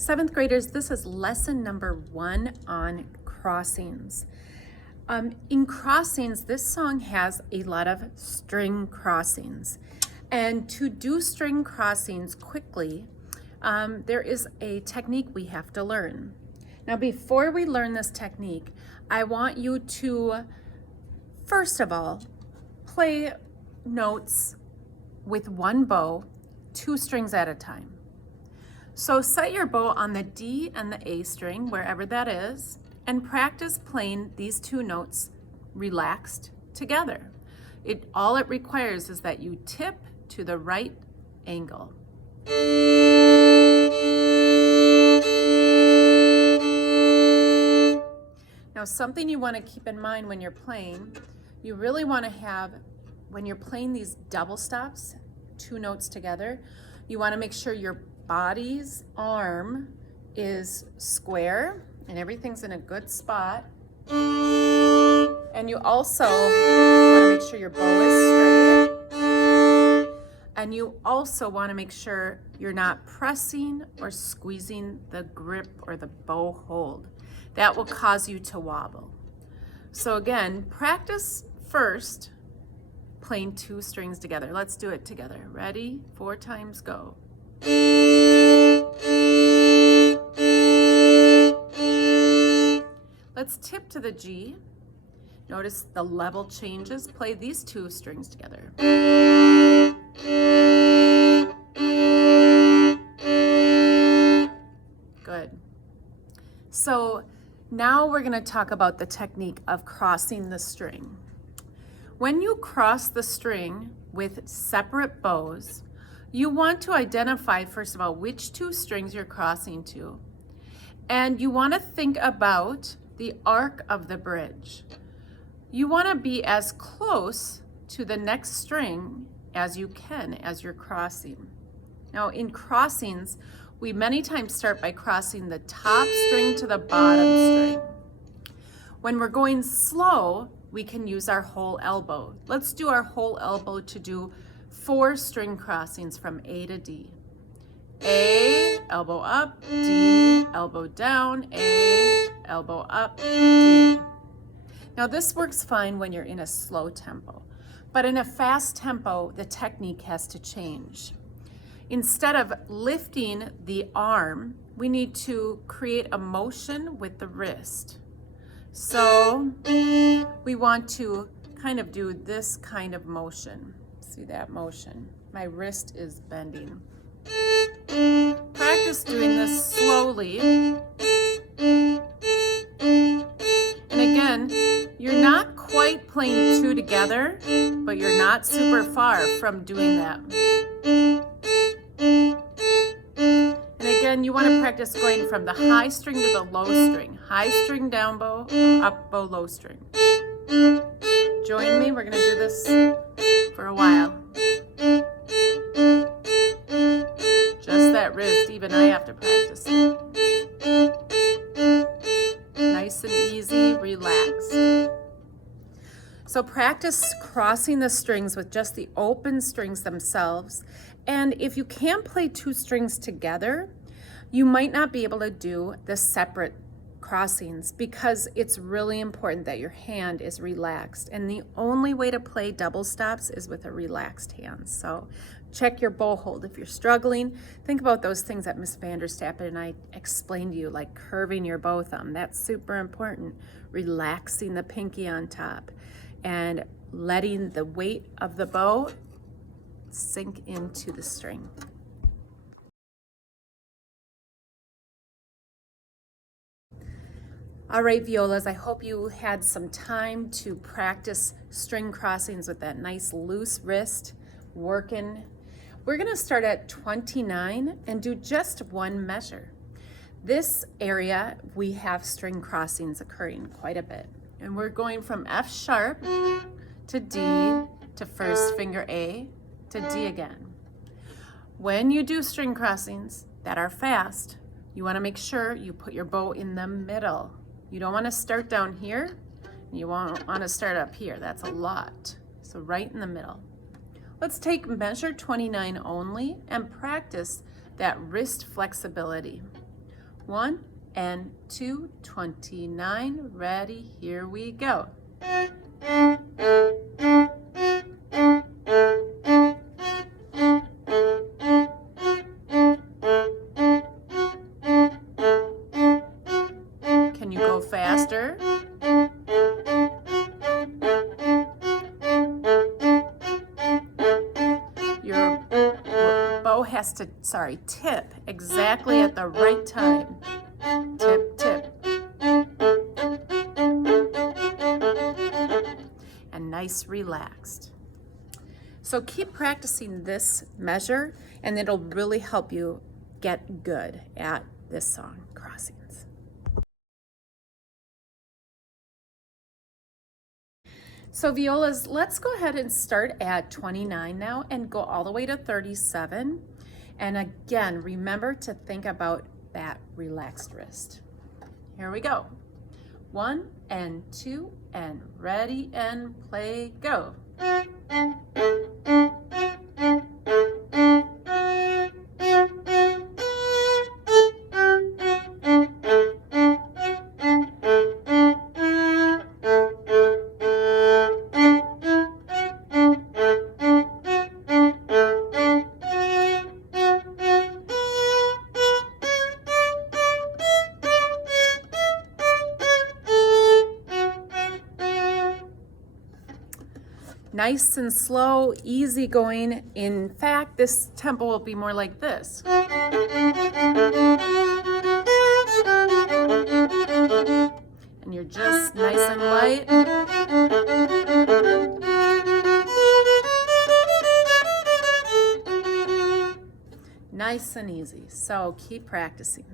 Seventh graders, this is lesson number 1 on crossings. In crossings, this song has a lot of string crossings. And to do string crossings quickly, there is a technique we have to learn. Now, before we learn this technique, I want you to, first of all, play notes with one bow, 2 strings at a time. So set your bow on the D and the A string, wherever that is, and practice playing these 2 notes relaxed together. All it requires is that you tip to the right angle. Now, something you want to keep in mind when you're playing, you really want to have, when you're playing these double stops, 2 notes together, you want to make sure your body's arm is square and everything's in a good spot. And you also want to make sure your bow is straight. And you also want to make sure you're not pressing or squeezing the grip or the bow hold. That will cause you to wobble. So again, practice first playing 2 strings together. Let's do it together. Ready? 4 times, go. Let's tip to the G. Notice the level changes. Play these 2 strings together. Good. So now we're going to talk about the technique of crossing the string. When you cross the string with separate bows, you want to identify, first of all, which 2 strings you're crossing to. And you want to think about the arc of the bridge. You want to be as close to the next string as you can as you're crossing. Now, in crossings, we many times start by crossing the top string to the bottom string. When we're going slow, we can use our whole elbow. Let's do our whole elbow to do 4 string crossings from A to D. A, elbow up, D, elbow down, A, elbow up, D. Now this works fine when you're in a slow tempo, but in a fast tempo, the technique has to change. Instead of lifting the arm, we need to create a motion with the wrist. So we want to kind of do this kind of motion. See that motion? My wrist is bending. Practice doing this slowly. And again, you're not quite playing 2 together, but you're not super far from doing that. And again, you want to practice going from the high string to the low string. High string, down bow, up bow, low string. Join me, we're going to do this for a while. Just that wrist, even I have to practice it. Nice and easy, relaxed. So practice crossing the strings with just the open strings themselves. And if you can't play 2 strings together, you might not be able to do the separate crossings because it's really important that your hand is relaxed. And the only way to play double stops is with a relaxed hand. So check your bow hold. If you're struggling, think about those things that Miss Vanderstappen and I explained to you, like curving your bow thumb. That's super important. Relaxing the pinky on top and letting the weight of the bow sink into the string. All right, violas, I hope you had some time to practice string crossings with that nice loose wrist working. We're gonna start at 29 and do just 1 measure. This area, we have string crossings occurring quite a bit. And we're going from F sharp to D to first finger A to D again. When you do string crossings that are fast, you wanna make sure you put your bow in the middle. You don't wanna start down here, you won't wanna start up here. That's a lot. So right in the middle. Let's take measure 29 only and practice that wrist flexibility. 1 and 2, 29. Ready? Here we go. Can you go faster? Your bow has to, tip exactly at the right time. Tip, tip. And nice relaxed. So keep practicing this measure and it'll really help you get good at this song, Crossings. So violas, let's go ahead and start at 29 now and go all the way to 37. And again, remember to think about that relaxed wrist. Here we go. 1 and 2 and ready and play, go. Nice and slow, easy going. In fact, this tempo will be more like this. And you're just nice and light. Nice and easy. So keep practicing.